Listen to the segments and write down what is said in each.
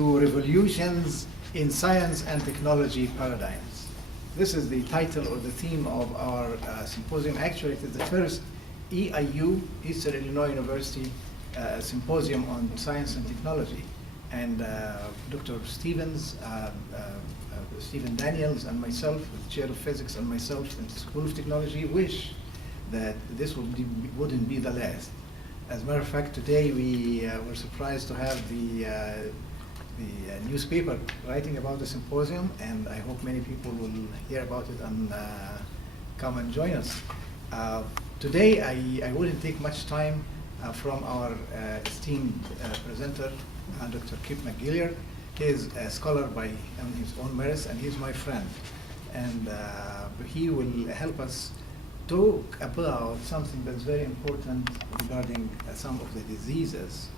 to Revolutions in Science and Technology Paradigms. This is the title or the theme of our symposium. Actually, it is the first EIU, Eastern Illinois University symposium on science and technology. And Dr. Stevens, Stephen Daniels and myself, the chair of physics, and myself in the School of Technology wish that this wouldn't be the last. As a matter of fact, today we were surprised to have the newspaper writing about the symposium, and I hope many people will hear about it and come and join us. Today, I wouldn't take much time from our esteemed presenter, Dr. McGilliard. He is a scholar by his own merits, and he's my friend. And he will help us talk about something that's very important regarding some of the diseases.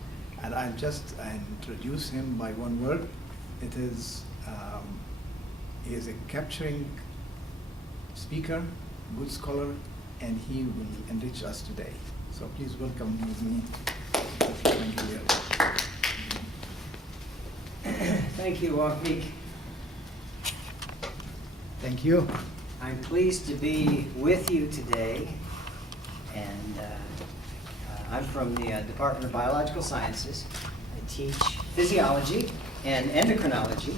And I'll just introduce him by one word. It is, he is a capturing speaker, good scholar, and he will enrich us today. So please welcome with me, Dr. McGilliard. Thank you, Wafik. Thank you. I'm pleased to be with you today, and I'm from the Department of Biological Sciences. I teach physiology and endocrinology.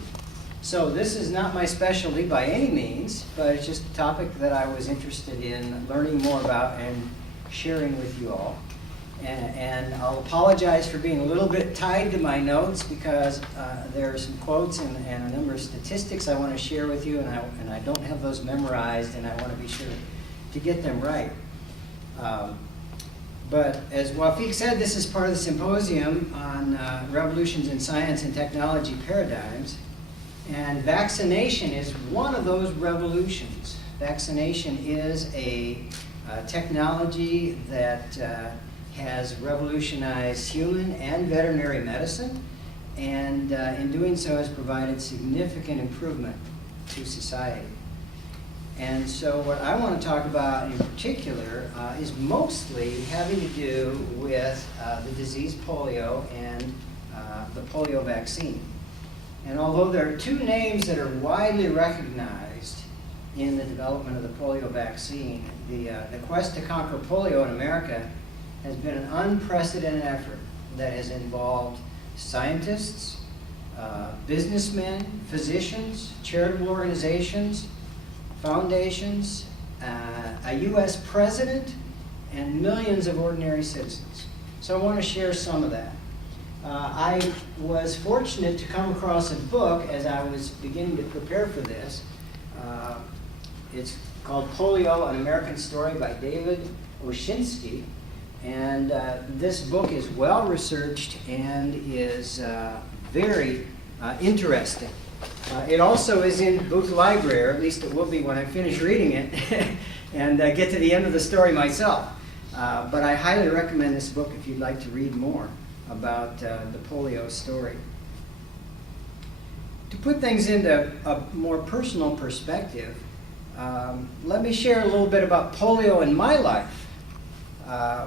So this is not my specialty by any means, but it's just a topic that I was interested in learning more about and sharing with you all. And I'll apologize for being a little bit tied to my notes because there are some quotes and a number of statistics I want to share with you, and I don't have those memorized, and I want to be sure to get them right. But as Wafik said, this is part of the symposium on revolutions in science and technology paradigms, and vaccination is one of those revolutions. Vaccination is a technology that has revolutionized human and veterinary medicine, and in doing so has provided significant improvement to society. And so what I want to talk about in particular is mostly having to do with the disease polio and the polio vaccine. And although there are two names that are widely recognized in the development of the polio vaccine, the quest to conquer polio in America has been an unprecedented effort that has involved scientists, businessmen, physicians, charitable organizations, foundations, a U.S. president, and millions of ordinary citizens. So I want to share some of that. I was fortunate to come across a book as I was beginning to prepare for this. It's called Polio, An American Story by David Oshinsky. And this book is well researched and is very interesting. It also is in Booth Library, or at least it will be when I finish reading it and get to the end of the story myself. But I highly recommend this book if you'd like to read more about the polio story. To put things into a more personal perspective, let me share a little bit about polio in my life.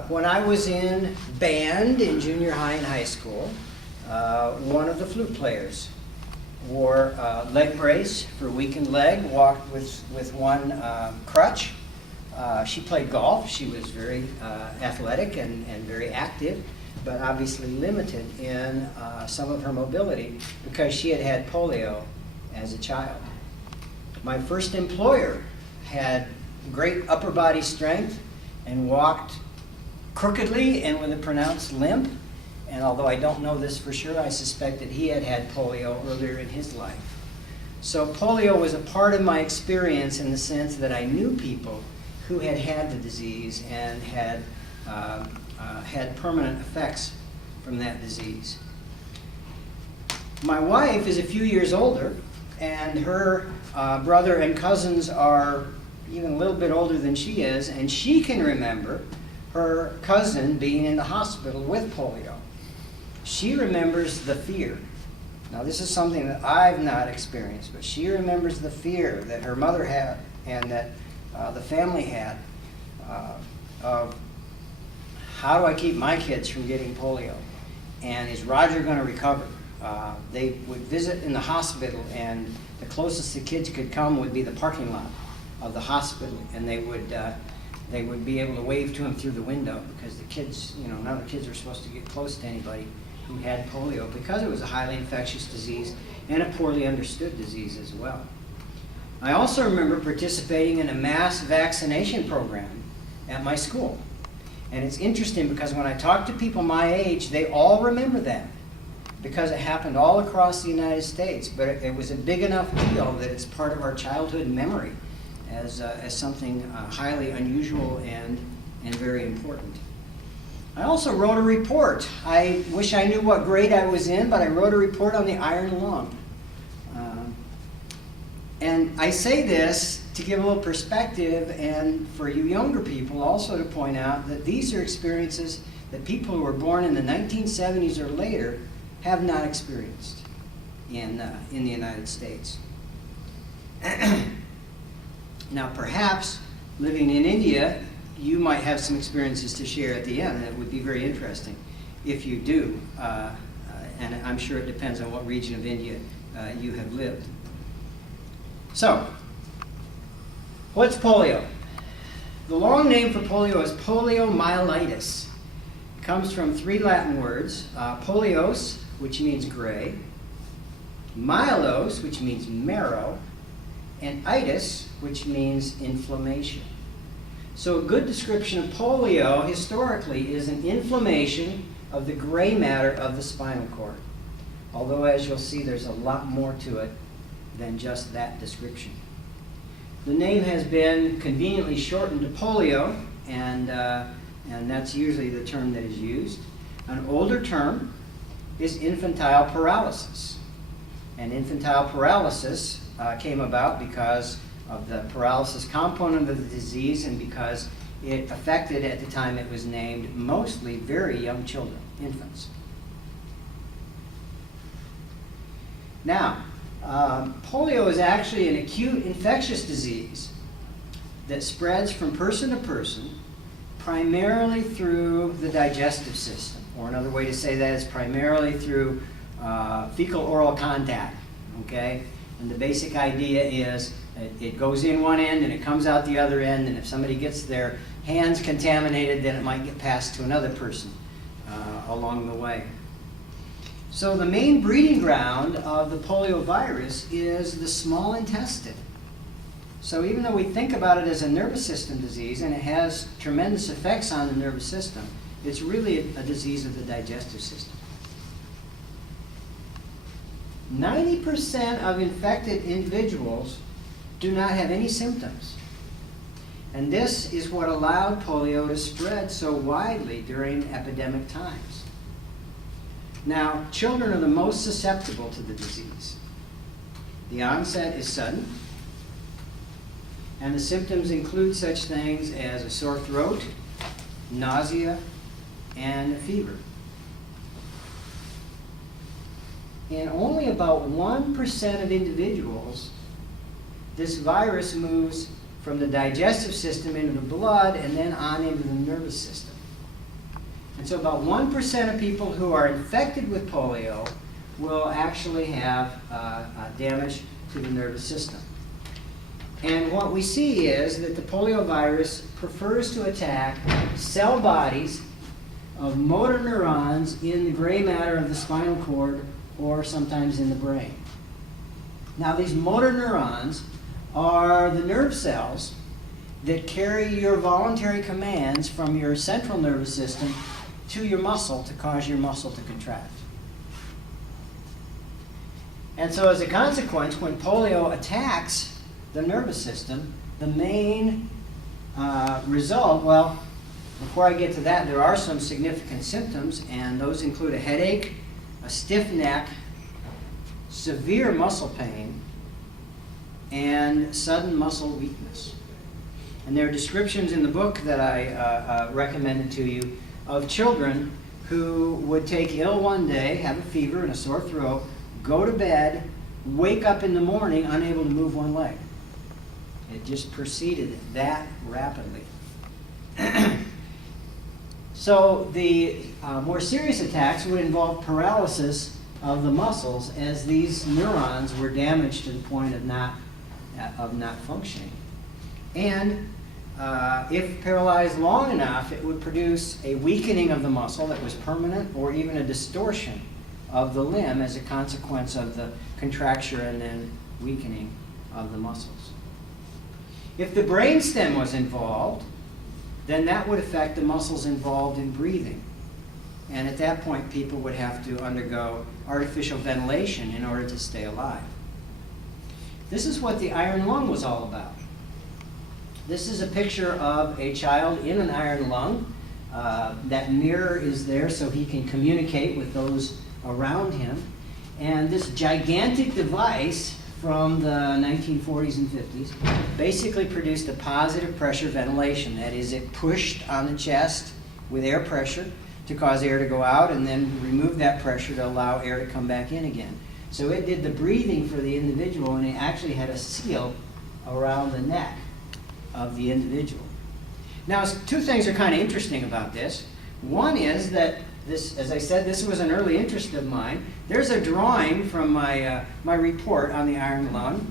When I was in band in junior high and high school, one of the flute players wore a leg brace for a weakened leg, walked with one crutch. She played golf. She was very athletic and very active, but obviously limited in some of her mobility because she had had polio as a child. My first employer had great upper body strength and walked crookedly and with a pronounced limp. And although I don't know this for sure, I suspect that he had had polio earlier in his life. So polio was a part of my experience in the sense that I knew people who had had the disease and had had permanent effects from that disease. My wife is a few years older, and her brother and cousins are even a little bit older than she is, and she can remember her cousin being in the hospital with polio. She remembers the fear. Now this is something that I've not experienced, but she remembers the fear that her mother had and that the family had of how do I keep my kids from getting polio? And is Roger going to recover? they would visit in the hospital, and the closest the kids could come would be the parking lot of the hospital, and they would be able to wave to them through the window, because the kids, none of the kids were supposed to get close to anybody who had polio, because it was a highly infectious disease and a poorly understood disease as well. I also remember participating in a mass vaccination program at my school. And it's interesting because when I talk to people my age, they all remember that, because it happened all across the United States. But it was a big enough deal that it's part of our childhood memory as something highly unusual and very important. I also wrote a report. I wish I knew what grade I was in, but I wrote a report on the iron lung. And I say this to give a little perspective, and for you younger people also to point out that these are experiences that people who were born in the 1970s or later have not experienced in the United States. Now perhaps living in India, you might have some experiences to share at the end. That would be very interesting if you do. And I'm sure it depends on what region of India you have lived. So, what's polio? The long name for polio is poliomyelitis. It comes from 3 Latin words, polios, which means gray, myelos, which means marrow, and itis, which means inflammation. So a good description of polio historically is an inflammation of the gray matter of the spinal cord. Although, as you'll see, there's a lot more to it than just that description. The name has been conveniently shortened to polio, and that's usually the term that is used. An older term is infantile paralysis. And infantile paralysis came about because of the paralysis component of the disease, and because it affected, at the time it was named, mostly very young children, infants. Now, polio is actually an acute infectious disease that spreads from person to person, primarily through the digestive system. Or another way to say that is primarily through fecal-oral contact, okay? And the basic idea is it goes in one end and it comes out the other end, and if somebody gets their hands contaminated, then it might get passed to another person along the way. So the main breeding ground of the polio virus is the small intestine. So even though we think about it as a nervous system disease, and it has tremendous effects on the nervous system, it's really a disease of the digestive system. 90% of infected individuals do not have any symptoms. And this is what allowed polio to spread so widely during epidemic times. Now, children are the most susceptible to the disease. The onset is sudden, and the symptoms include such things as a sore throat, nausea, and a fever. In only about 1% of individuals, this virus moves from the digestive system into the blood and then on into the nervous system. And so about 1% of people who are infected with polio will actually have damage to the nervous system. And what we see is that the polio virus prefers to attack cell bodies of motor neurons in the gray matter of the spinal cord, or sometimes in the brain. Now, these motor neurons are the nerve cells that carry your voluntary commands from your central nervous system to your muscle to cause your muscle to contract. And so as a consequence, when polio attacks the nervous system, the main result, well, before I get to that, there are some significant symptoms, and those include a headache, a stiff neck, severe muscle pain, and sudden muscle weakness. And there are descriptions in the book that I recommended to you of children who would take ill one day, have a fever and a sore throat, go to bed, wake up in the morning unable to move one leg. It just proceeded that rapidly. So the more serious attacks would involve paralysis of the muscles as these neurons were damaged to the point of not functioning. And if paralyzed long enough, it would produce a weakening of the muscle that was permanent, or even a distortion of the limb as a consequence of the contracture and then weakening of the muscles. If the brainstem was involved, then that would affect the muscles involved in breathing. And at that point, people would have to undergo artificial ventilation in order to stay alive. This is what the iron lung was all about. This is a picture of a child in an iron lung. That mirror is there so he can communicate with those around him. And this gigantic device from the 1940s and 50s basically produced a positive pressure ventilation. That is, it pushed on the chest with air pressure to cause air to go out, and then remove that pressure to allow air to come back in again. So it did the breathing for the individual, and it actually had a seal around the neck of the individual. Now, two things are kind of interesting about this. One is that this, as I said, this was an early interest of mine. There's a drawing from my report on the iron lung.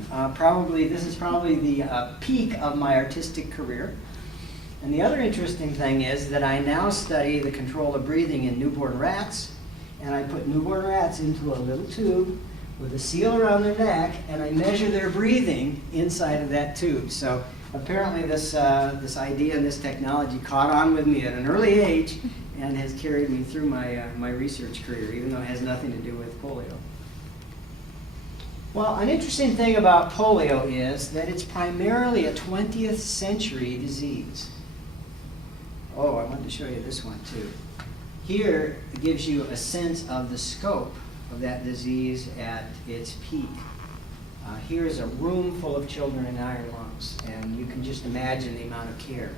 This is probably the peak of my artistic career. And the other interesting thing is that I now study the control of breathing in newborn rats, and I put newborn rats into a little tube with a seal around their neck, and I measure their breathing inside of that tube. So apparently this idea and this technology caught on with me at an early age and has carried me through my research career, even though it has nothing to do with polio. Well, an interesting thing about polio is that it's primarily a 20th century disease. Oh, I wanted to show you this one too. Here it gives you a sense of the scope of that disease at its peak. Here is a room full of children in iron lungs, and you can just imagine the amount of care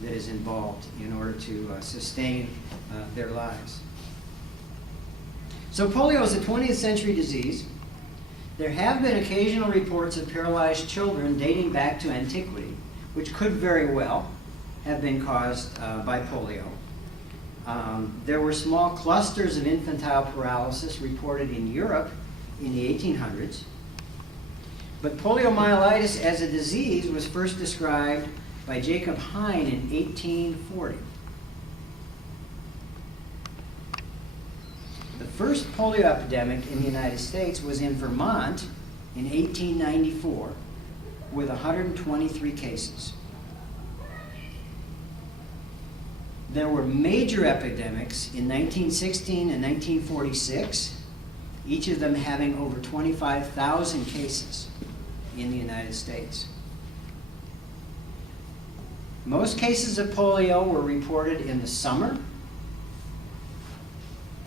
that is involved in order to sustain their lives. So polio is a 20th century disease. There have been occasional reports of paralyzed children dating back to antiquity, which could very well have been caused by polio. There were small clusters of infantile paralysis reported in Europe in the 1800s. But poliomyelitis as a disease was first described by Jacob Hein in 1840. The first polio epidemic in the United States was in Vermont in 1894 with 123 cases. There were major epidemics in 1916 and 1946, each of them having over 25,000 cases in the United States. Most cases of polio were reported in the summer,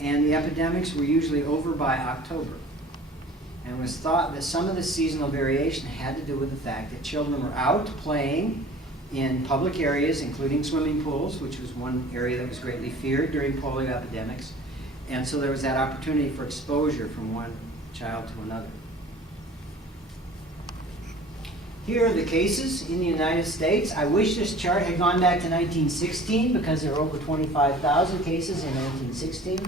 and the epidemics were usually over by October. And it was thought that some of the seasonal variation had to do with the fact that children were out playing in public areas, including swimming pools, which was one area that was greatly feared during polio epidemics. And so there was that opportunity for exposure from one child to another. Here are the cases in the United States. I wish this chart had gone back to 1916 because there were over 25,000 cases in 1916.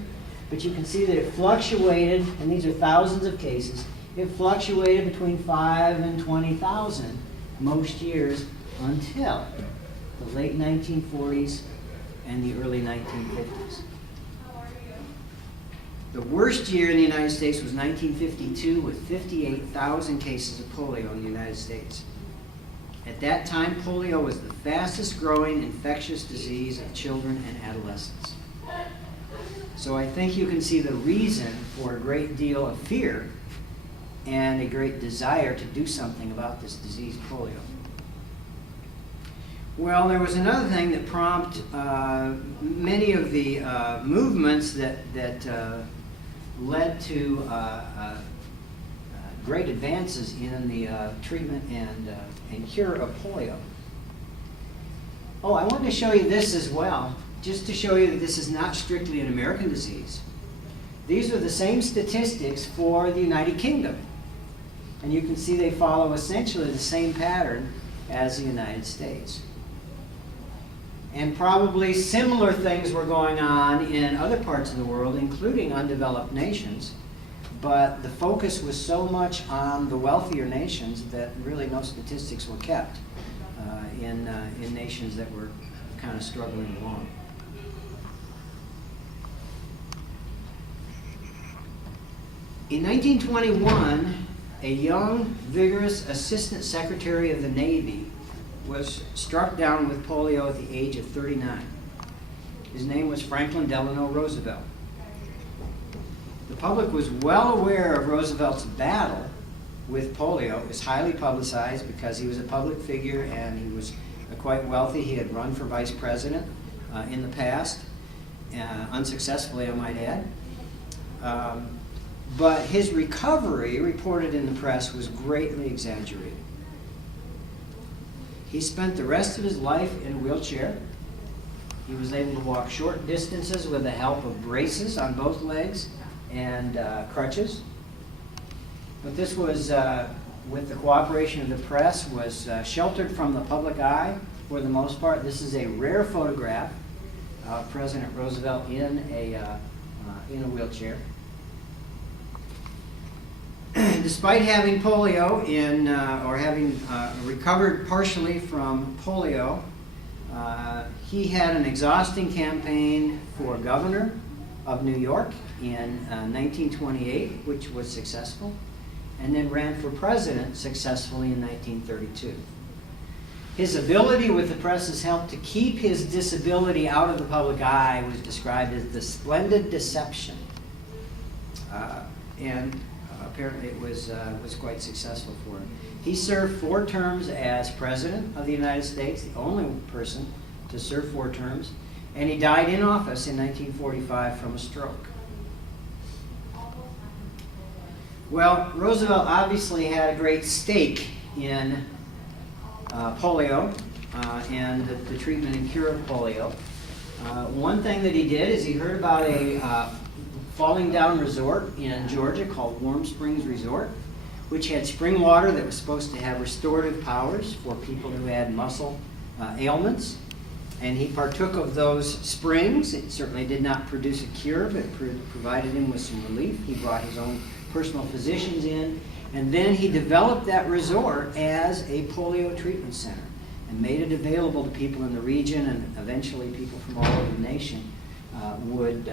But you can see that it fluctuated, and these are thousands of cases. It fluctuated between 5 and 20,000 most years until the late 1940s and the early 1950s. The worst year in the United States was 1952 with 58,000 cases of polio in the United States. At that time, polio was the fastest growing infectious disease of children and adolescents. So I think you can see the reason for a great deal of fear and a great desire to do something about this disease, polio. Well, there was another thing that prompted many of the movements that led to great advances in the treatment and cure of polio. Oh, I wanted to show you this as well, just to show you that this is not strictly an American disease. These are the same statistics for the United Kingdom. And you can see they follow essentially the same pattern as the United States. And probably similar things were going on in other parts of the world, including undeveloped nations. but the focus was so much on the wealthier nations that really no statistics were kept in nations that were kind of struggling along. In 1921, a young, vigorous Assistant Secretary of the Navy was struck down with polio at the age of 39. His name was Franklin Delano Roosevelt. The public was well aware of Roosevelt's battle with polio. It was highly publicized because he was a public figure and he was quite wealthy. He had run for vice president in the past, unsuccessfully, I might add. But his recovery, reported in the press, was greatly exaggerated. He spent the rest of his life in a wheelchair. He was able to walk short distances with the help of braces on both legs and crutches. But this was, with the cooperation of the press, was sheltered from the public eye for the most part. This is a rare photograph of President Roosevelt in a wheelchair. Despite having polio or having recovered partially from polio, he had an exhausting campaign for governor of New York in 1928, which was successful, and then ran for president successfully in 1932. His ability with the press's help to keep his disability out of the public eye was described as the splendid deception. And apparently it was quite successful for him. He served 4 terms as President of the United States, the only person to serve 4 terms, and he died in office in 1945 from a stroke. Well, Roosevelt obviously had a great stake in polio and the treatment and cure of polio. One thing that he did is he heard about a falling down resort in Georgia called Warm Springs Resort, which had spring water that was supposed to have restorative powers for people who had muscle ailments. And he partook of those springs. It certainly did not produce a cure, but provided him with some relief. He brought his own personal physicians in, and then he developed that resort as a polio treatment center and made it available to people in the region, and eventually people from all over the nation would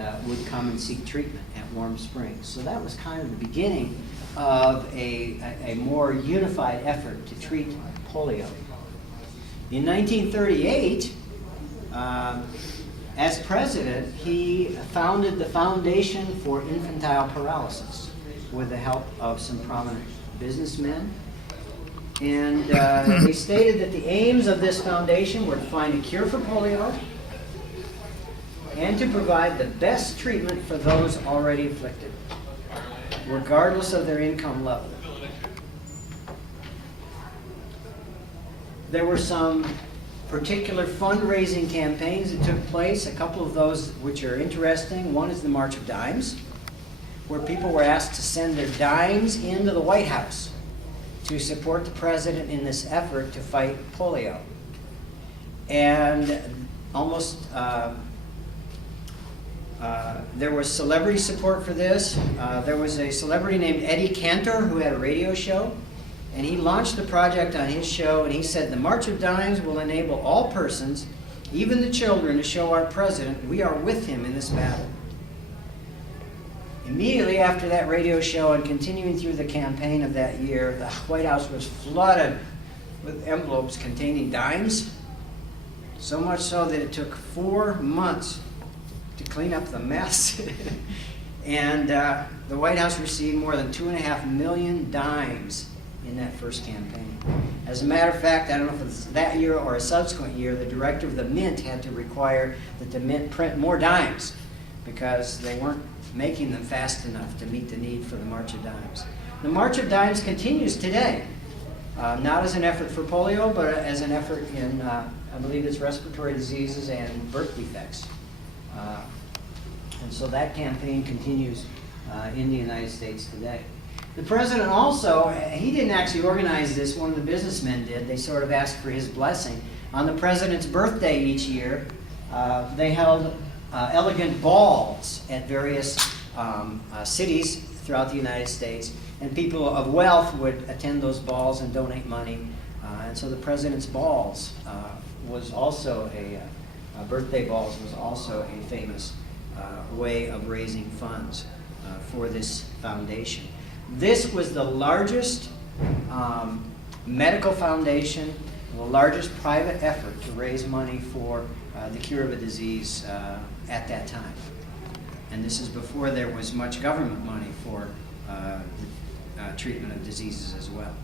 come and seek treatment at Warm Springs. So that was kind of the beginning of a more unified effort to treat polio. In 1938, as president, he founded the Foundation for Infantile Paralysis with the help of some prominent businessmen. And they stated that the aims of this foundation were to find a cure for polio and to provide the best treatment for those already afflicted, regardless of their income level. There were some particular fundraising campaigns that took place, a couple of those which are interesting. One is the March of Dimes, where people were asked to send their dimes into the White House to support the president in this effort to fight polio. And almost there was celebrity support for this. There was a celebrity named Eddie Cantor who had a radio show, and he launched the project on his show, and he said, "The March of Dimes will enable all persons, even the children, to show our president we are with him in this battle." Immediately after that radio show and continuing through the campaign of that year, the White House was flooded with envelopes containing dimes, so much so that it took 4 months to clean up the mess. And the White House received more than 2.5 million dimes in that first campaign. As a matter of fact, I don't know if it's that year or a subsequent year, the director of the Mint had to require that the Mint print more dimes because they weren't making them fast enough to meet the need for the March of Dimes. The March of Dimes continues today, not as an effort for polio, but as an effort in, I believe it's respiratory diseases and birth defects. And so that campaign continues in the United States today. The president also, he didn't actually organize this, one of the businessmen did. They sort of asked for his blessing. On the president's birthday each year, they held elegant balls at various cities throughout the United States, and people of wealth would attend those balls and donate money. And so the President's Balls was also birthday balls was also a famous way of raising funds for this foundation. This was the largest medical foundation, the largest private effort to raise money for the cure of a disease at that time. And this is before there was much government money for the treatment of diseases as well.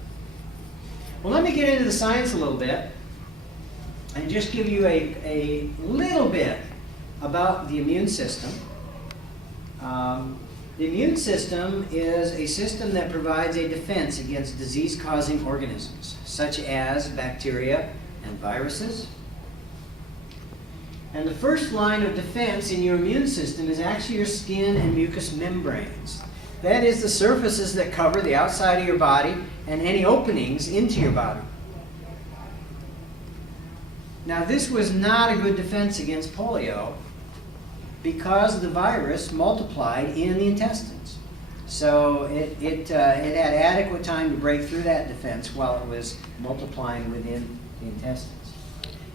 Well, let me get into the science a little bit and just give you a little bit about the immune system. The immune system is a system that provides a defense against disease-causing organisms, such as bacteria and viruses. And the first line of defense in your immune system is actually your skin and mucous membranes. That is the surfaces that cover the outside of your body and any openings into your body. Now, this was not a good defense against polio because the virus multiplied in the intestines. So it had adequate time to break through that defense while it was multiplying within the intestines.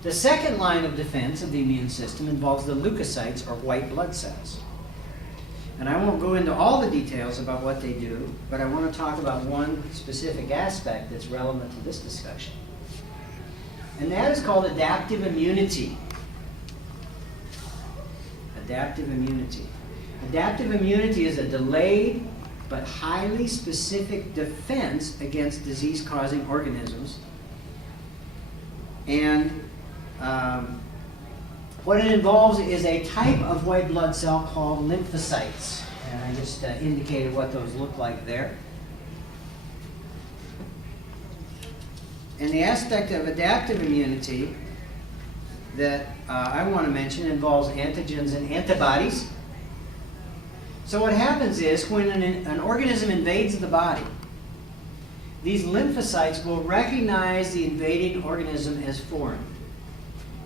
The second line of defense of the immune system involves the leukocytes, or white blood cells. And I won't go into all the details about what they do, but I want to talk about one specific aspect that's relevant to this discussion. And that is called adaptive immunity. Adaptive immunity. Adaptive immunity is a delayed but highly specific defense against disease-causing organisms. And what it involves is a type of white blood cell called lymphocytes. And I just indicated what those look like there. And the aspect of adaptive immunity that I want to mention involves antigens and antibodies. So what happens is when an organism invades the body, these lymphocytes will recognize the invading organism as foreign.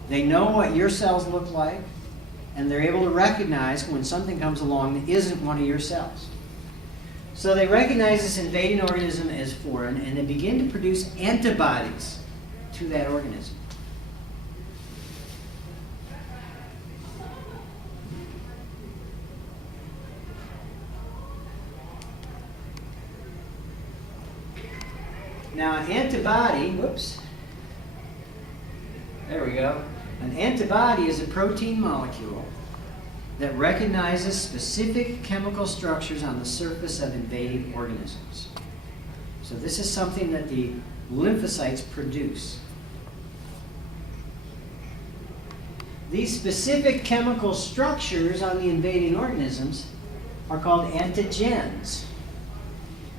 They know what your cells look like, and they're able to recognize when something comes along that isn't one of your cells. So they recognize this invading organism as foreign, and they begin to produce antibodies to that organism. Now, an antibody, whoops, there we go. An antibody is a protein molecule that recognizes specific chemical structures on the surface of invading organisms. So this is something that the lymphocytes produce. These specific chemical structures on the invading organisms are called antigens.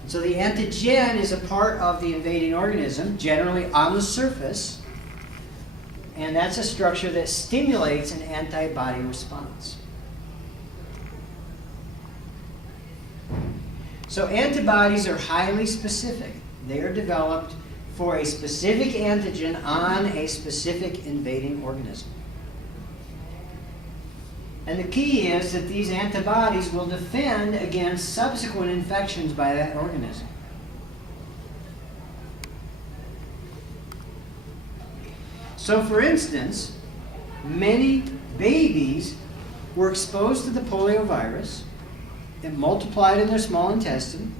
So the antigen is a part of the invading organism, generally on the surface, and that's a structure that stimulates an antibody response. So antibodies are highly specific. They are developed for a specific antigen on a specific invading organism. And the key is that these antibodies will defend against subsequent infections by that organism. So for instance, many babies were exposed to the polio virus. It multiplied in their small intestine.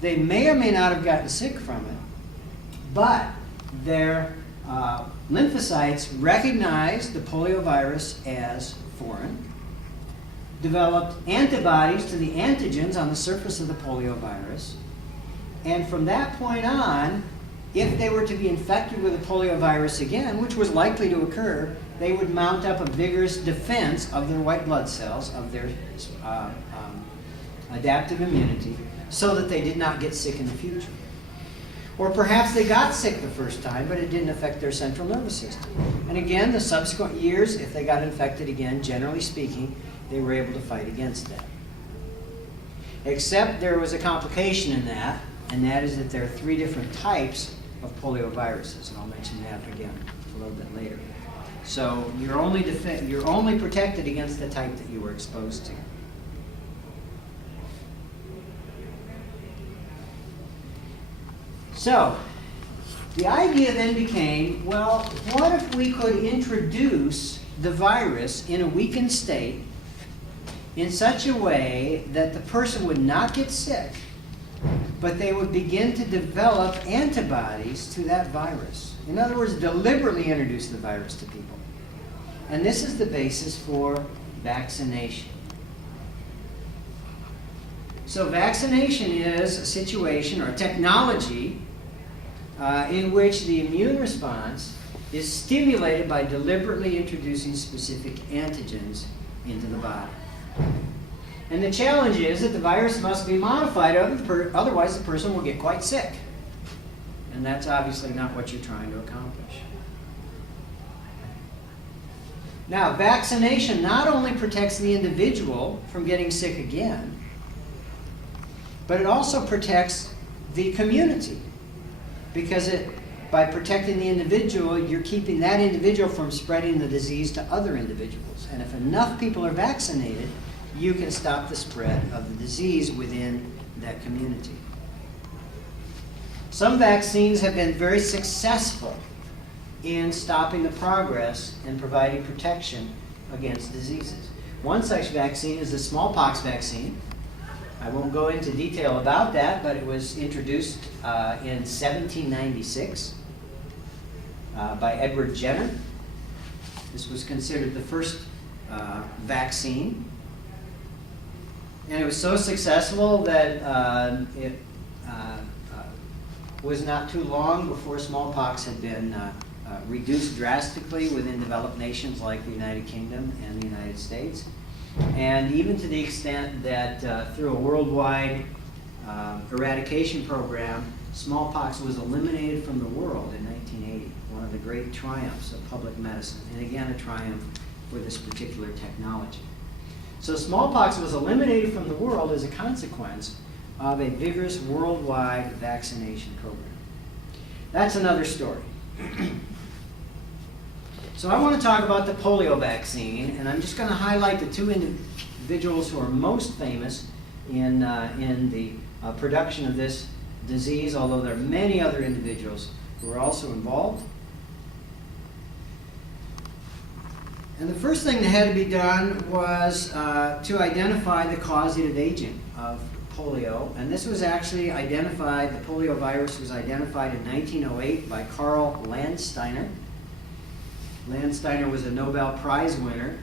They may or may not have gotten sick from it, but their lymphocytes recognized the polio virus as foreign, developed antibodies to the antigens on the surface of the polio virus, and from that point on, if they were to be infected with the polio virus again, which was likely to occur, they would mount up a vigorous defense of their white blood cells, of their adaptive immunity, so that they did not get sick in the future. Or perhaps they got sick the first time, but it didn't affect their central nervous system. And again, the subsequent years, if they got infected again, generally speaking, they were able to fight against that. Except there was a complication in that, and that is that there are 3 different types of polioviruses, and I'll mention that again a little bit later. So you're only protected against the type that you were exposed to. So, the idea then became, well, what if we could introduce the virus in a weakened state in such a way that the person would not get sick, but they would begin to develop antibodies to that virus. In other words, deliberately introduce the virus to people. And this is the basis for vaccination. So vaccination is a situation or a technology in which the immune response is stimulated by deliberately introducing specific antigens into the body. And the challenge is that the virus must be modified, otherwise the person will get quite sick. And that's obviously not what you're trying to accomplish. Now, vaccination not only protects the individual from getting sick again, but it also protects the community. Because by protecting the individual, you're keeping that individual from spreading the disease to other individuals. And if enough people are vaccinated, you can stop the spread of the disease within that community. Some vaccines have been very successful in stopping the progress and providing protection against diseases. One such vaccine is the smallpox vaccine. I won't go into detail about that, but it was introduced in 1796 by Edward Jenner. This was considered the first vaccine. And it was so successful that it was not too long before smallpox had been reduced drastically within developed nations like the United Kingdom and the United States. And even to the extent that through a worldwide eradication program, smallpox was eliminated from the world in 1980, one of the great triumphs of public medicine, and again a triumph for this particular technology. So smallpox was eliminated from the world as a consequence of a vigorous worldwide vaccination program. That's another story. So I want to talk about the polio vaccine, and I'm just going to highlight the two individuals who are most famous in the production of this disease, although there are many other individuals who are also involved. And the first thing that had to be done was to identify the causative agent of polio, and this was actually identified, the polio virus was identified in 1908 by Karl Landsteiner. Landsteiner was a Nobel Prize winner,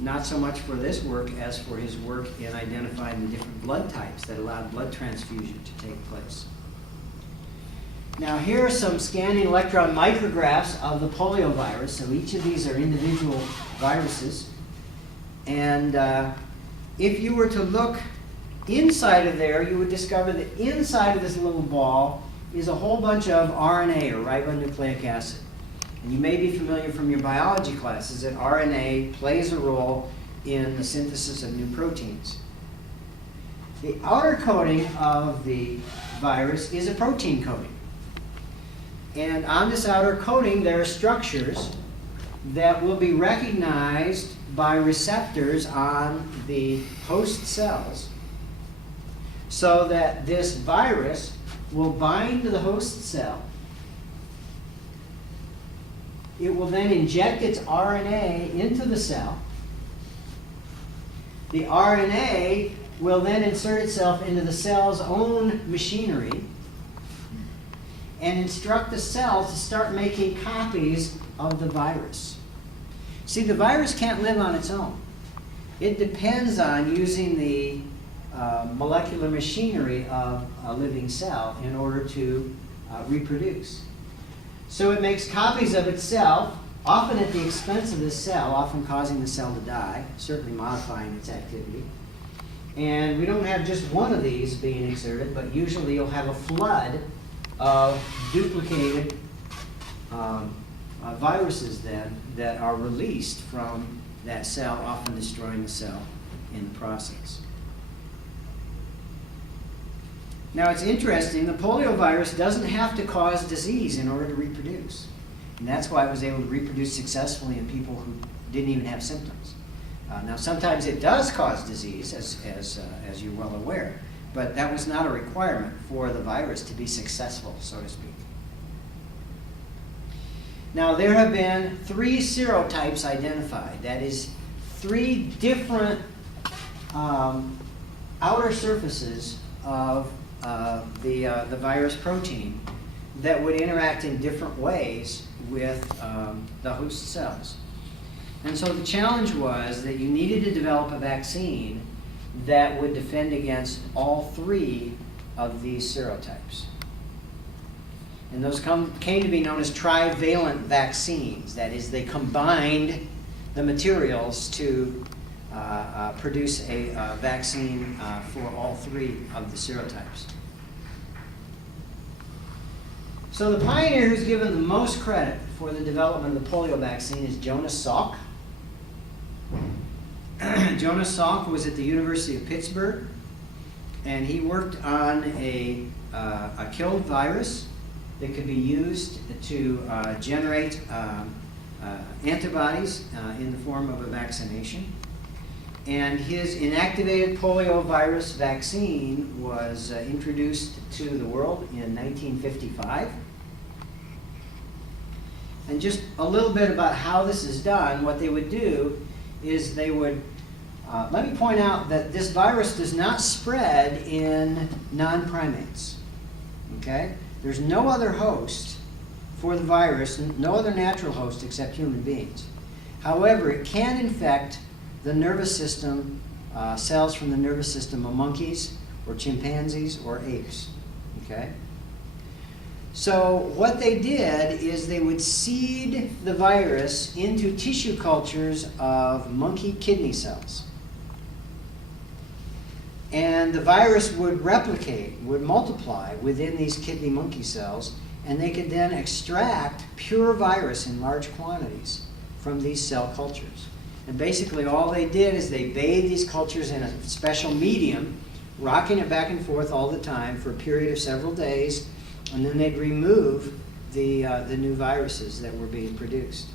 not so much for this work as for his work in identifying the different blood types that allowed blood transfusion to take place. Now here are some scanning electron micrographs of the polio virus. So each of these are individual viruses. And if you were to look inside of there, you would discover that inside of this little ball is a whole bunch of RNA, or ribonucleic acid. And you may be familiar from your biology classes that RNA plays a role in the synthesis of new proteins. The outer coating of the virus is a protein coating. And on this outer coating, there are structures that will be recognized by receptors on the host cells, so that this virus will bind to the host cell. It will then inject its RNA into the cell. The RNA will then insert itself into the cell's own machinery and instruct the cell to start making copies of the virus. See, the virus can't live on its own. It depends on using the molecular machinery of a living cell in order to reproduce. So it makes copies of itself, often at the expense of the cell, often causing the cell to die, certainly modifying its activity. And we don't have just one of these being exerted, but usually you'll have a flood of duplicated viruses then that are released from that cell, often destroying the cell in the process. Now it's interesting, the polio virus doesn't have to cause disease in order to reproduce. And that's why it was able to reproduce successfully in people who didn't even have symptoms. Now sometimes it does cause disease, as you're well aware, But that was not a requirement for the virus to be successful, so to speak. Now, there have been 3 serotypes identified. That is, 3 different outer surfaces of the virus protein that would interact in different ways with the host cells. And so the challenge was that you needed to develop a vaccine that would defend against all 3 of these serotypes. And those came to be known as trivalent vaccines. That is, they combined the materials to produce a vaccine for all 3 of the serotypes. So the pioneer who's given the most credit for the development of the polio vaccine is Jonas Salk. Jonas Salk was at the University of Pittsburgh, and he worked on a killed virus that could be used to generate antibodies in the form of a vaccination. And his inactivated polio virus vaccine was introduced to the world in 1955. And just a little bit about how this is done, what they would do is they would, let me point out that this virus does not spread in non-primates, okay? There's no other host for the virus, no other natural host except human beings. However, it can infect the nervous system, cells from the nervous system of monkeys or chimpanzees or apes, okay? So what they did is they would seed the virus into tissue cultures of monkey kidney cells. And the virus would replicate, would multiply within these kidney monkey cells, and they could then extract pure virus in large quantities from these cell cultures. And basically all they did is they bathed these cultures in a special medium, rocking it back and forth all the time for a period of several days, and then they'd remove the new viruses that were being produced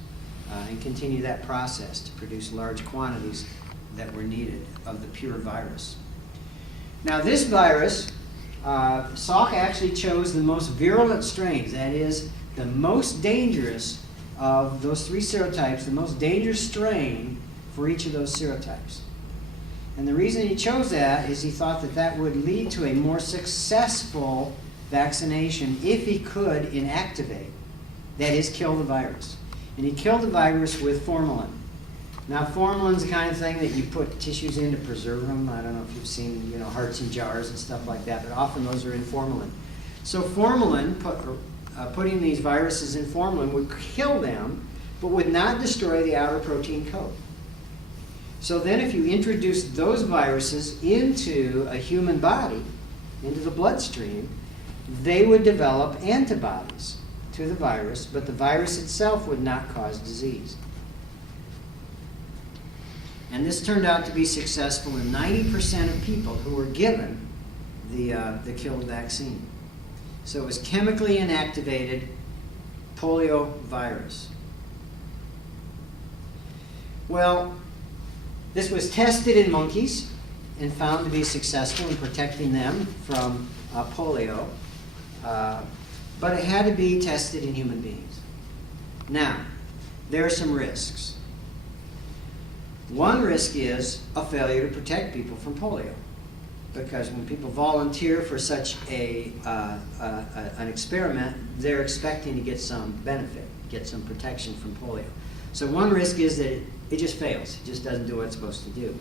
and continue that process to produce large quantities that were needed of the pure virus. Now this virus, Salk actually chose the most virulent strains, that is, the most dangerous of those 3 serotypes, the most dangerous strain for each of those serotypes. And the reason he chose that is he thought that that would lead to a more successful vaccination if he could inactivate, that is, kill the virus. And he killed the virus with formalin. Now, formalin's the kind of thing that you put tissues in to preserve them. I don't know if you've seen, hearts in jars and stuff like that, but often those are in formalin. So formalin, putting these viruses in formalin would kill them, but would not destroy the outer protein coat. So then if you introduce those viruses into a human body, into the bloodstream, they would develop antibodies to the virus, but the virus itself would not cause disease. And this turned out to be successful in 90% of people who were given the killed vaccine. So it was chemically inactivated polio virus. Well, this was tested in monkeys and found to be successful in protecting them from polio. But it had to be tested in human beings. Now, there are some risks. One risk is a failure to protect people from polio, because when people volunteer for such an experiment, they're expecting to get some benefit, get some protection from polio. So one risk is that it just fails. It just doesn't do what it's supposed to do.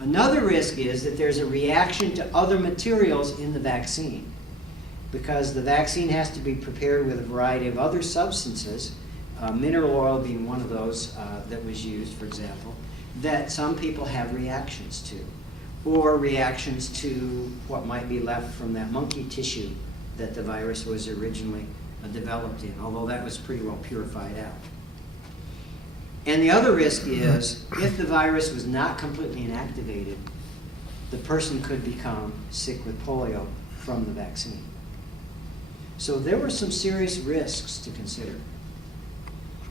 Another risk is that there's a reaction to other materials in the vaccine, because the vaccine has to be prepared with a variety of other substances, mineral oil being one of those that was used, for example, that some people have reactions to, or reactions to what might be left from that monkey tissue that the virus was originally developed in, although that was pretty well purified out. And the other risk is, if the virus was not completely inactivated, the person could become sick with polio from the vaccine. So there were some serious risks to consider.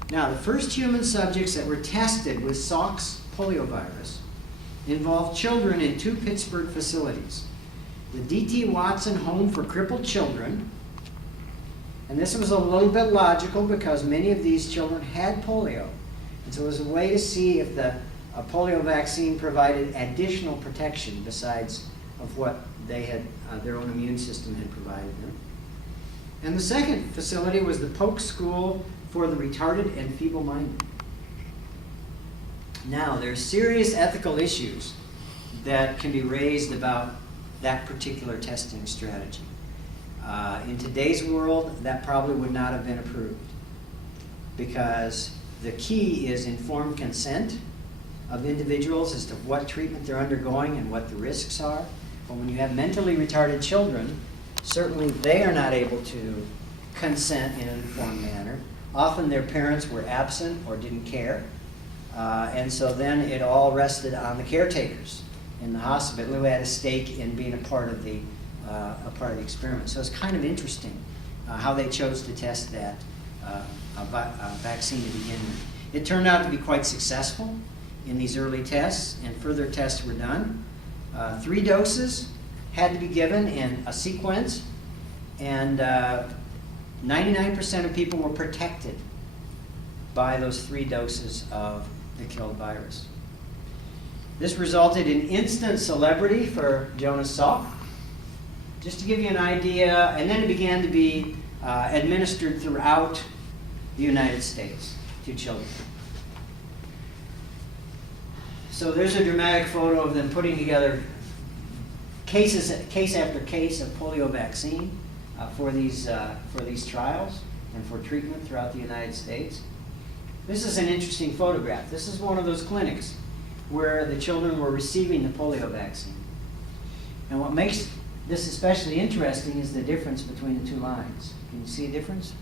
Now, the first human subjects that were tested with Salk's poliovirus involved children in 2 Pittsburgh facilities. the D.T. Watson Home for Crippled Children. And this was a little bit logical because many of these children had polio. And so it was a way to see if the polio vaccine provided additional protection besides of what they had, their own immune system had provided them. And the second facility was the Polk School for the Retarded and Feeble-Minded. Now, there are serious ethical issues that can be raised about that particular testing strategy. In today's world, that probably would not have been approved because the key is informed consent of individuals as to what treatment they're undergoing and what the risks are. But when you have mentally retarded children, certainly they are not able to consent in an informed manner. Often their parents were absent or didn't care. And so then it all rested on the caretakers in the hospital who had a stake in being a part of the experiment. So it's kind of interesting how they chose to test that vaccine to begin with. It turned out to be quite successful in these early tests, and further tests were done. 3 doses had to be given in a sequence, and 99% of people were protected by those 3 doses of the killed virus. This resulted in instant celebrity for Jonas Salk. Just to give you an idea, and then it began to be administered throughout the United States to children. So there's a dramatic photo of them putting together case after case of polio vaccine for these trials and for treatment throughout the United States. This is an interesting photograph. This is one of those clinics where the children were receiving the polio vaccine. And what makes this especially interesting is the difference between the 2 lines. Can you see a difference?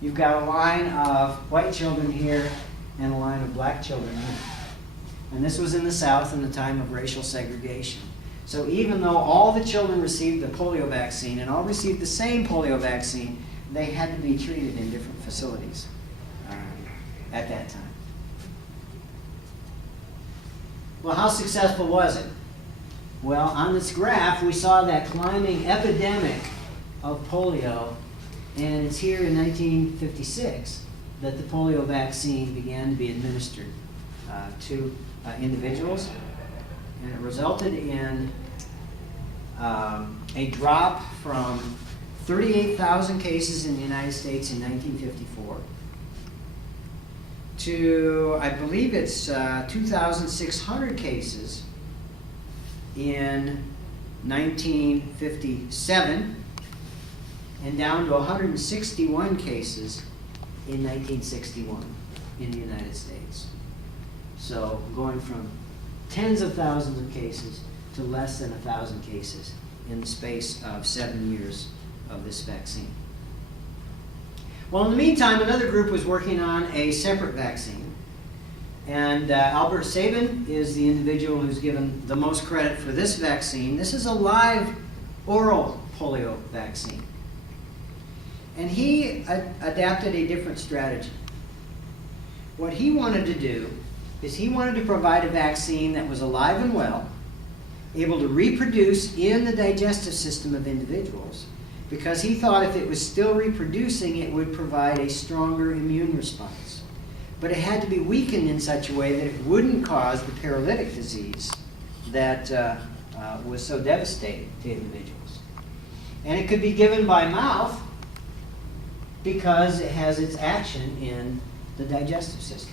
You've got a line of white children here and a line of black children here. And this was in the South in the time of racial segregation. So even though all the children received the polio vaccine and all received the same polio vaccine, they had to be treated in different facilities at that time. Well, how successful was it? Well, on this graph, we saw that climbing epidemic of polio, and it's here in 1956 that the polio vaccine began to be administered to individuals, and it resulted in a drop from 38,000 cases in the United States in 1954 to, I believe it's 2,600 cases in 1957, and down to 161 cases in 1961 in the United States. So going from tens of thousands of cases to less than 1,000 cases in the space of 7 years of this vaccine. Well, in the meantime, another group was working on a separate vaccine. And Albert Sabin is the individual who's given the most credit for this vaccine. This is a live oral polio vaccine. And he adapted a different strategy. What he wanted to do is he wanted to provide a vaccine that was alive and well, able to reproduce in the digestive system of individuals, because he thought if it was still reproducing, it would provide a stronger immune response. But it had to be weakened in such a way that it wouldn't cause the paralytic disease that was so devastating to individuals. And it could be given by mouth because it has its action in the digestive system.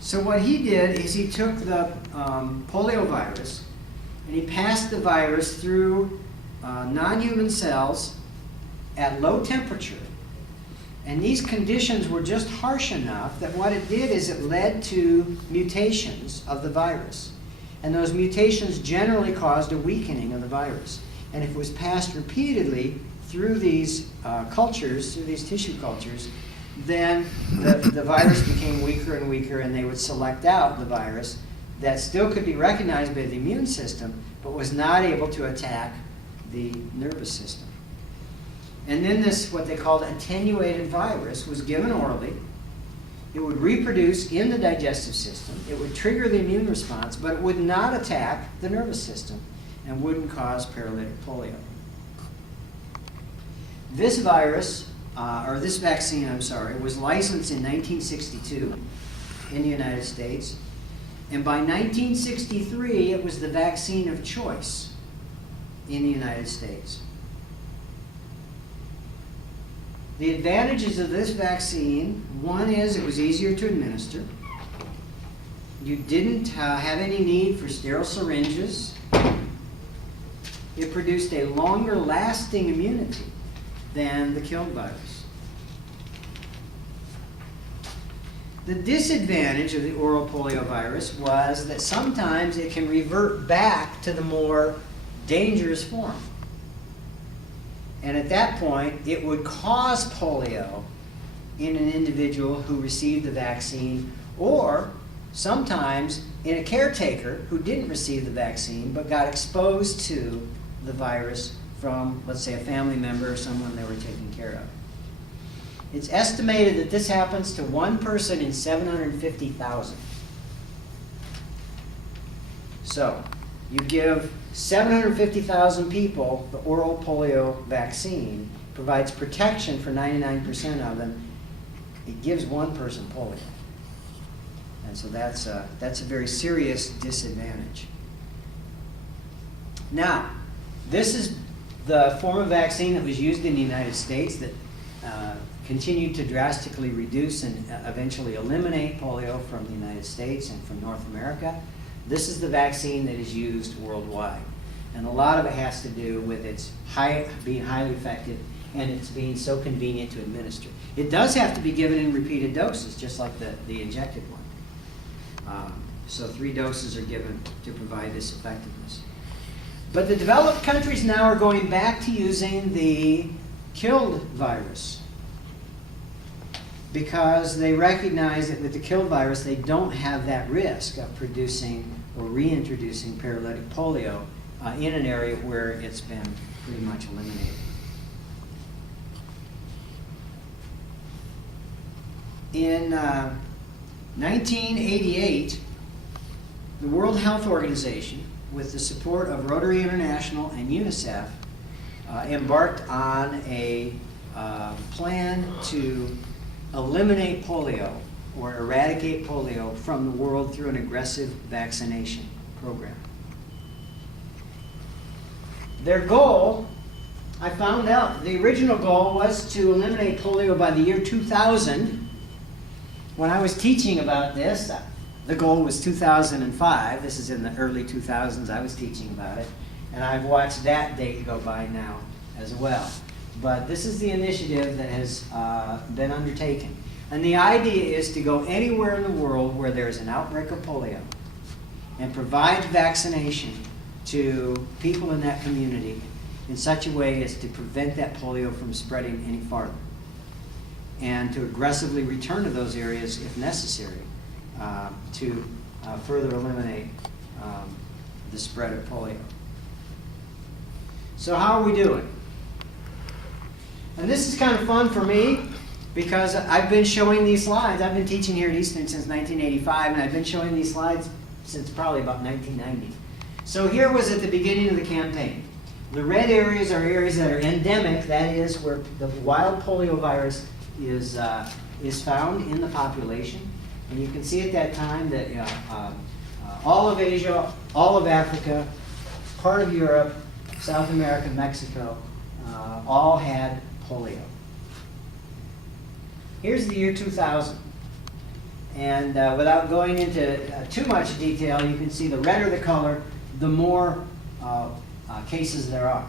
So what he did is he took the polio virus and he passed the virus through non-human cells at low temperature. And these conditions were just harsh enough that what it did is it led to mutations of the virus. And those mutations generally caused a weakening of the virus. And if it was passed repeatedly through these cultures, through these tissue cultures, then the virus became weaker and weaker, and they would select out the virus that still could be recognized by the immune system, but was not able to attack the nervous system. And then this, what they called attenuated virus, was given orally. It would reproduce in the digestive system. It would trigger the immune response, but it would not attack the nervous system and wouldn't cause paralytic polio. This virus, or this vaccine, I'm sorry, was licensed in 1962 in the United States. And by 1963, it was the vaccine of choice in the United States. The advantages of this vaccine, one is it was easier to administer. You didn't have any need for sterile syringes. It produced a longer lasting immunity than the killed virus. The disadvantage of the oral poliovirus was that sometimes it can revert back to the more dangerous form. And at that point, it would cause polio in an individual who received the vaccine, or sometimes in a caretaker who didn't receive the vaccine but got exposed to the virus from, let's say, a family member or someone they were taking care of. It's estimated that this happens to one person in 750,000. So, you give 750,000 people the oral polio vaccine, provides protection for 99% of them. It gives one person polio. And so that's a very serious disadvantage. Now, this is the form of vaccine that was used in the United States that continued to drastically reduce and eventually eliminate polio from the United States and from North America. This is the vaccine that is used worldwide. And a lot of it has to do with its being highly effective and it's being so convenient to administer. It does have to be given in repeated doses, just like the injected one. So 3 doses are given to provide this effectiveness. But the developed countries now are going back to using the killed virus because they recognize that with the killed virus, they don't have that risk of producing or reintroducing paralytic polio in an area where it's been pretty much eliminated. In 1988, the World Health Organization, with the support of Rotary International and UNICEF, embarked on a plan to eliminate polio or eradicate polio from the world through an aggressive vaccination program. Their goal, I found out, the original goal was to eliminate polio by the year 2000. When I was teaching about this, the goal was 2005. This is in the early 2000s. I was teaching about it. And I've watched that date go by now as well. But this is the initiative that has been undertaken. And the idea is to go anywhere in the world where there's an outbreak of polio and provide vaccination to people in that community in such a way as to prevent that polio from spreading any farther, and to aggressively return to those areas if necessary to further eliminate the spread of polio. So how are we doing? And this is kind of fun for me because I've been showing these slides. I've been teaching here at Eastern since 1985, and I've been showing these slides since probably about 1990. So here was at the beginning of the campaign. The red areas are areas that are endemic, that is where the wild polio virus is found in the population. And you can see at that time that all of Asia, all of Africa, part of Europe, South America, Mexico, all had polio. Here's the year 2000. And without going into too much detail, you can see the redder the color, the more cases there are.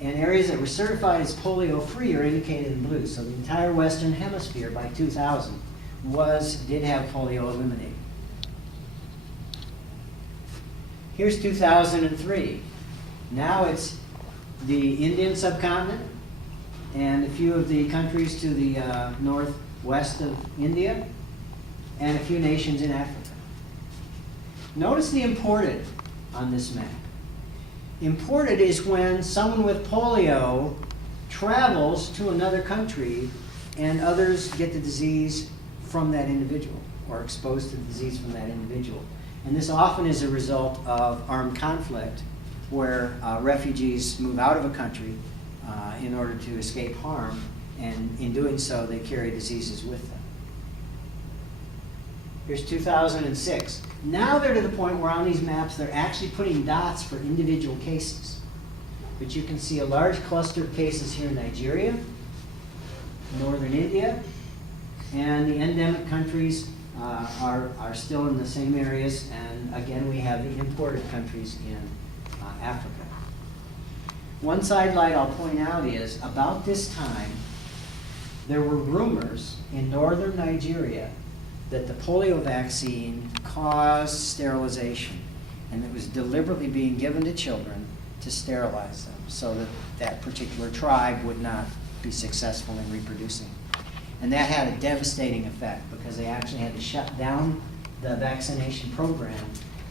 And areas that were certified as polio-free are indicated in blue. So the entire Western Hemisphere by 2000 did have polio eliminated. Here's 2003. Now it's the Indian subcontinent and a few of the countries to the northwest of India and a few nations in Africa. Notice the imported on this map. Imported is when someone with polio travels to another country and others get the disease from that individual. or exposed to the disease from that individual. And this often is a result of armed conflict, where refugees move out of a country in order to escape harm, and in doing so, they carry diseases with them. Here's 2006. Now they're to the point where on these maps, they're actually putting dots for individual cases. But you can see a large cluster of cases here in Nigeria, northern India, and the endemic countries are still in the same areas, and again we have the imported countries in Africa. One sidelight I'll point out is, about this time, there were rumors in northern Nigeria that the polio vaccine caused sterilization, and it was deliberately being given to children to sterilize them so that that particular tribe would not be successful in reproducing. And that had a devastating effect, because they actually had to shut down the vaccination program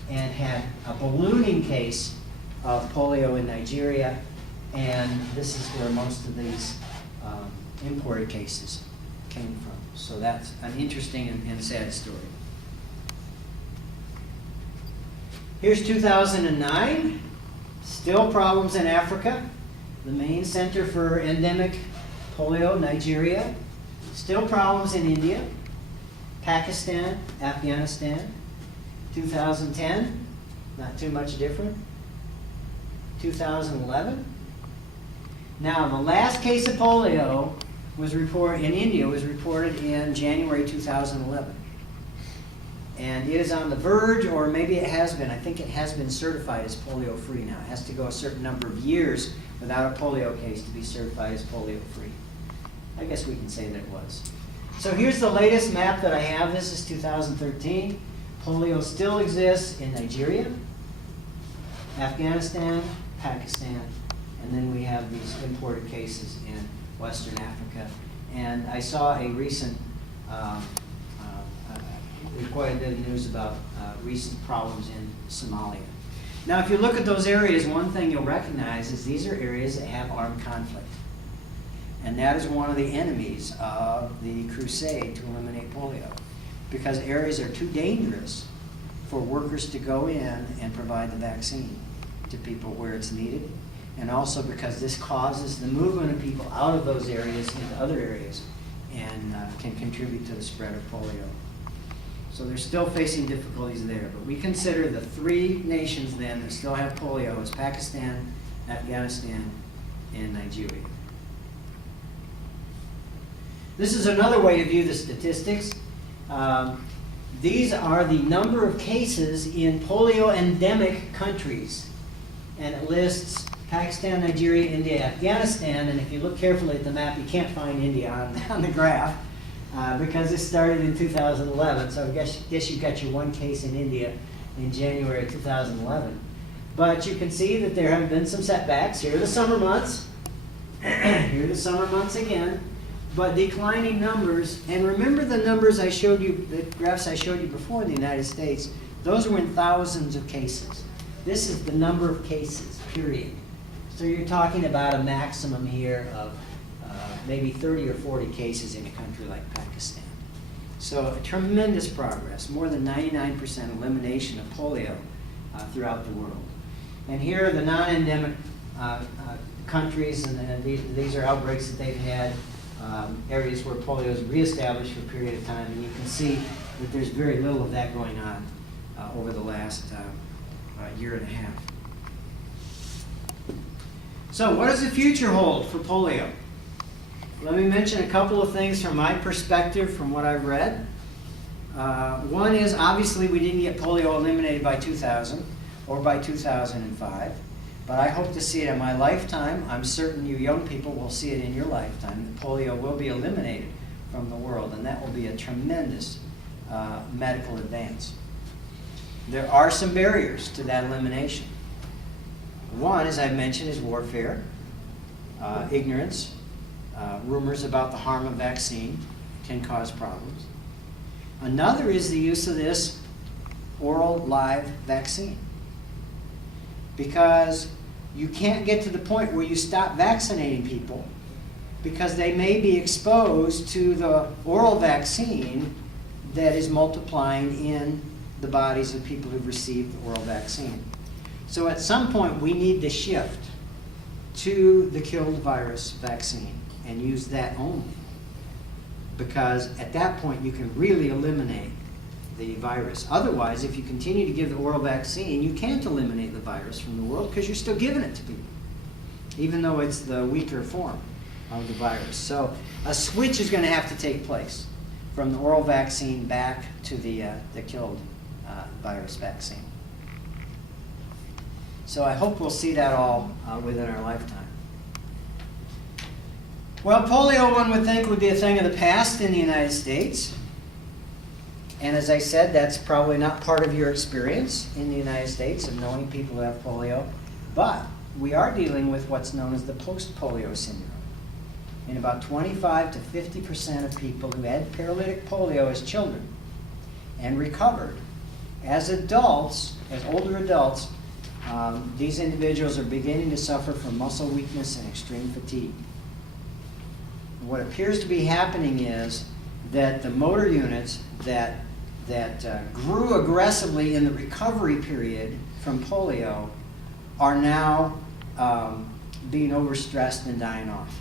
and had a ballooning case of polio in Nigeria, and this is where most of these imported cases came from. So that's an interesting and sad story. Here's 2009, still problems in Africa. The main center for endemic polio, Nigeria. Still problems in India, Pakistan, Afghanistan. 2010, not too much different. 2011. Now, the last case of polio was reported in India, was reported in January 2011. And it is on the verge, or maybe it has been, I think it has been certified as polio-free now. It has to go a certain number of years without a polio case to be certified as polio-free. I guess we can say that it was. So here's the latest map that I have. This is 2013. Polio still exists in Nigeria, Afghanistan, Pakistan, and then we have these imported cases in Western Africa. And I saw a recent, quite a bit of news about recent problems in Somalia. Now, if you look at those areas, one thing you'll recognize is these are areas that have armed conflict. And that is one of the enemies of the crusade to eliminate polio, because areas are too dangerous for workers to go in and provide the vaccine to people where it's needed, and also because this causes the movement of people out of those areas into other areas and can contribute to the spread of polio. So they're still facing difficulties there, but we consider the three nations then that still have polio as Pakistan, Afghanistan, and Nigeria. This is another way to view the statistics. These are the number of cases in polio endemic countries, and it lists Pakistan, Nigeria, India, Afghanistan, and if you look carefully at the map, you can't find India on the graph because it started in 2011, so I guess you got your one case in India in January 2011. But you can see that there have been some setbacks. Here are the summer months. Here are the summer months again. But declining numbers, and remember the numbers I showed you, the graphs I showed you before in the United States, those were in thousands of cases. This is the number of cases, period. So you're talking about a maximum here of maybe 30 or 40 cases in a country like Pakistan. So tremendous progress, more than 99% elimination of polio throughout the world. And here are the non-endemic countries, and these are outbreaks that they've had. Areas where polio is reestablished for a period of time, and you can see that there's very little of that going on over the last year and a half. So what does the future hold for polio? Let me mention a couple of things from my perspective, from what I've read. One is, obviously, we didn't get polio eliminated by 2000 or by 2005. But I hope to see it in my lifetime. I'm certain you young people will see it in your lifetime, that polio will be eliminated from the world, and that will be a tremendous medical advance. There are some barriers to that elimination. One, as I've mentioned, is warfare, ignorance, rumors about the harm of vaccine can cause problems. Another is the use of this oral live vaccine, because you can't get to the point where you stop vaccinating people because they may be exposed to the oral vaccine that is multiplying in the bodies of people who've received the oral vaccine. So at some point, we need to shift to the killed virus vaccine and use that only. Because at that point, you can really eliminate the virus. Otherwise, if you continue to give the oral vaccine, you can't eliminate the virus from the world because you're still giving it to people, even though it's the weaker form of the virus. So a switch is going to have to take place from the oral vaccine back to the killed virus vaccine. So I hope we'll see that all within our lifetime. Well, polio, one would think, would be a thing of the past in the United States. And as I said, that's probably not part of your experience in the United States of knowing people who have polio. But we are dealing with what's known as the post-polio syndrome. And about 25 to 50% of people who had paralytic polio as children and recovered, as adults, as older adults, these individuals are beginning to suffer from muscle weakness and extreme fatigue. What appears to be happening is that the motor units that grew aggressively in the recovery period from polio are now being overstressed and dying off.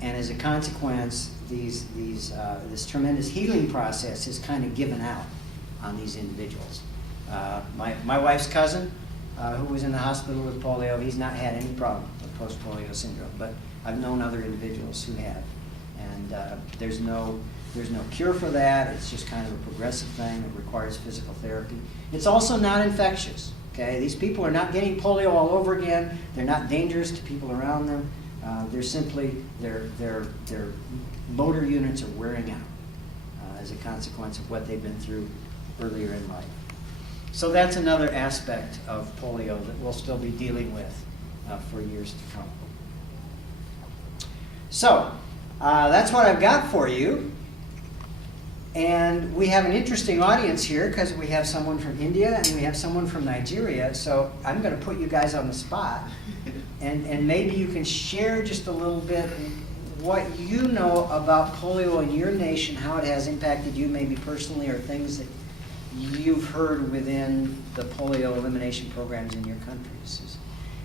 And as a consequence, this tremendous healing process is kind of given out on these individuals. My wife's cousin, who was in the hospital with polio, he's not had any problem with post-polio syndrome, but I've known other individuals who have. And there's no cure for that. It's just kind of a progressive thing that requires physical therapy. It's also not infectious. Okay, these people are not getting polio all over again. They're not dangerous to people around them. They're simply their motor units are wearing out as a consequence of what they've been through earlier in life. So that's another aspect of polio that we'll still be dealing with for years to come. So that's what I've got for you. And we have an interesting audience here because we have someone from India and we have someone from Nigeria. So I'm going to put you guys on the spot. And maybe you can share just a little bit what you know about polio in your nation, how it has impacted you maybe personally, or things that you've heard within the polio elimination programs in your countries.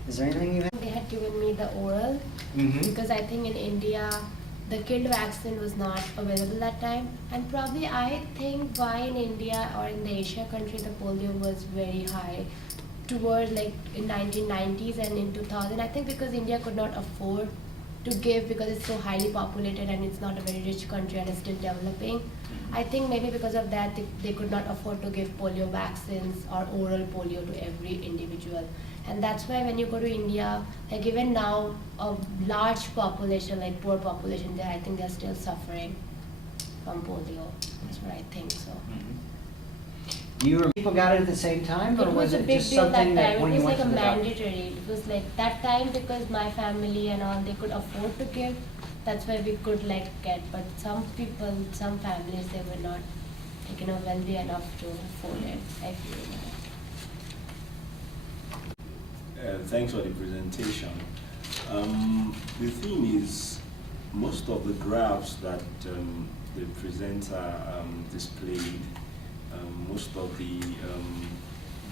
Is there anything you have? They had given me the oral because I think in India the kid vaccine was not available that time, and probably I think why in India or in the Asia country the polio was very high towards like in 1990s and in 2000. I think because India could not afford to give because it's so highly populated and it's not a very rich country and it's still developing. I think maybe because of that they could not afford to give polio vaccines or oral polio to every individual. And that's why when you go to India, like even now, a large population, like poor population there, I think they're still suffering from polio. That's what I think so. People got it at the same time, or It was a it big just deal something that that time. when It you was went like a to the doctor? mandatory. It was like that time because my family and all, they could afford to give. That's why we could like get. But some people, some families, they were not like, wealthy enough to afford it. I feel. Thanks for the presentation. The thing is, most of the graphs that the presenter displayed, most of the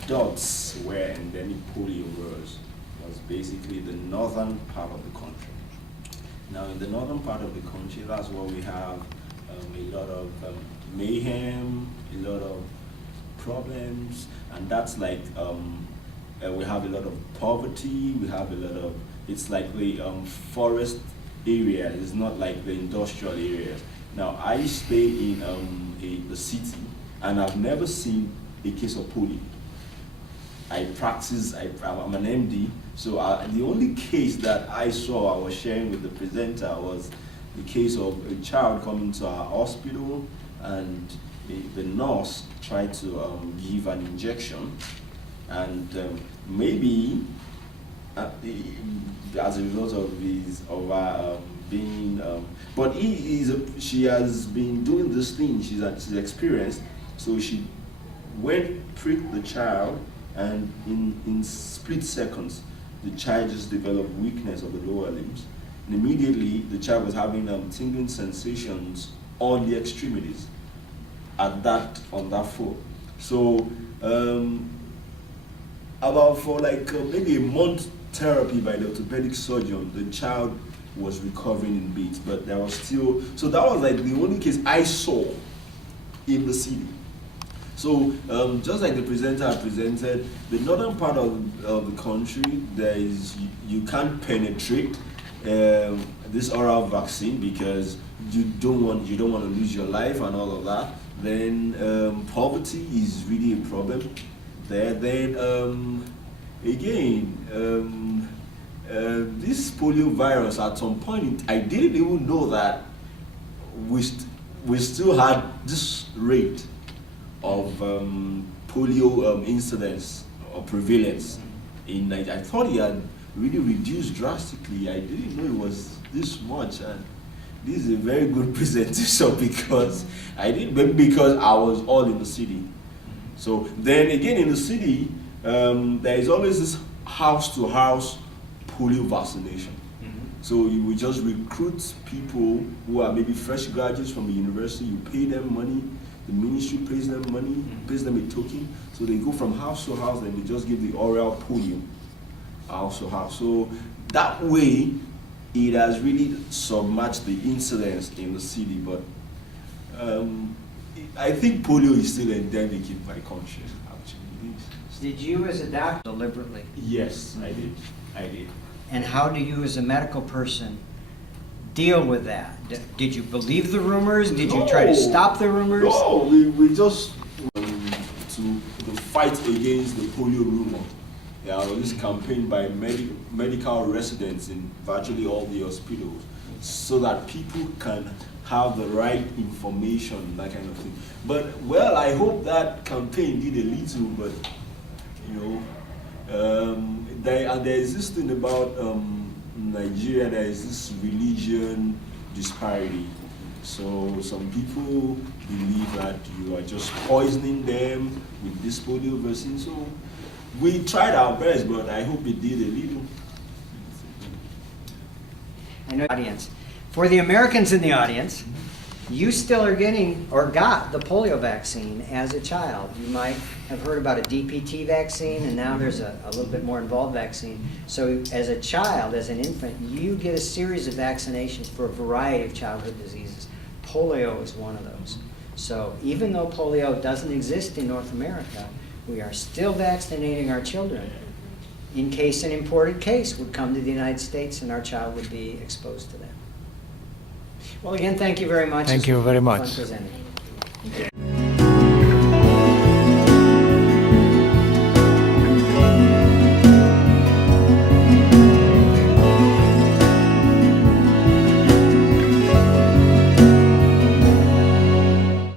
dots where endemic polio was basically the northern part of the country. Now, in the northern part of the country, that's where we have a lot of mayhem, a lot of problems, and that's like we have a lot of poverty, we have a lot of, it's like the forest area, it's not like the industrial area. Now, I stay in the city, and I've never seen a case of polio. I'm an MD, so the only case that I saw, I was sharing with the presenter, was the case of a child coming to our hospital, and the nurse tried to give an injection, and maybe as a result of her being, but she has been doing this thing, she's experienced, so she went, pricked the child, and in split seconds, the child just developed weakness of the lower limbs. And immediately, the child was having tingling sensations on the extremities. at that on that floor. So about for like maybe a month therapy by the orthopedic surgeon, the child was recovering in bits, but there was still, so that was like the only case I saw in the city. So just like the presenter presented, the northern part of the country, there is, you can't penetrate this oral vaccine because you don't want to lose your life and all of that. Then poverty is really a problem there. Then again, this polio virus, at some point, I didn't even know that we still had this rate of polio incidence or prevalence in Nigeria. I thought it had really reduced drastically. I didn't know it was this much. And this is a very good presentation because because I was all in the city. So then again in the city, there is always this house-to-house polio vaccination. So you will just recruit people who are maybe fresh graduates from the university, you pay them money, the ministry pays them money, pays them a token, so they go from house to house and they just give the oral polio house to house. So that way, it has really submerged the incidence in the city, but I think polio is still endemic in my country, actually. Did you as a doctor deliberately? Yes, I did. And how do you as a medical person deal with that? Did you believe the rumors? Did you try to stop the rumors? No, we just to the fight against the polio rumor. There was this campaign by medical residents in virtually all the hospitals so that people can have the right information, that kind of thing. But, well, I hope that campaign did a little, but, you know, there is this thing about Nigeria, there is this religion disparity. So some people believe that you are just poisoning them with this polio vaccine. So we tried our best, but I hope it did a little. I know audience. For the Americans in the audience, you still are getting or got the polio vaccine as a child. You might have heard about a DPT vaccine, and now there's a little bit more involved vaccine. So as a child, as an infant, you get a series of vaccinations for a variety of childhood diseases. Polio is one of those. So even though polio doesn't exist in North America, we are still vaccinating our children in case an imported case would come to the United States and our child would be exposed to that. Well, again, thank you very much. Thank you very much. Fun presenting.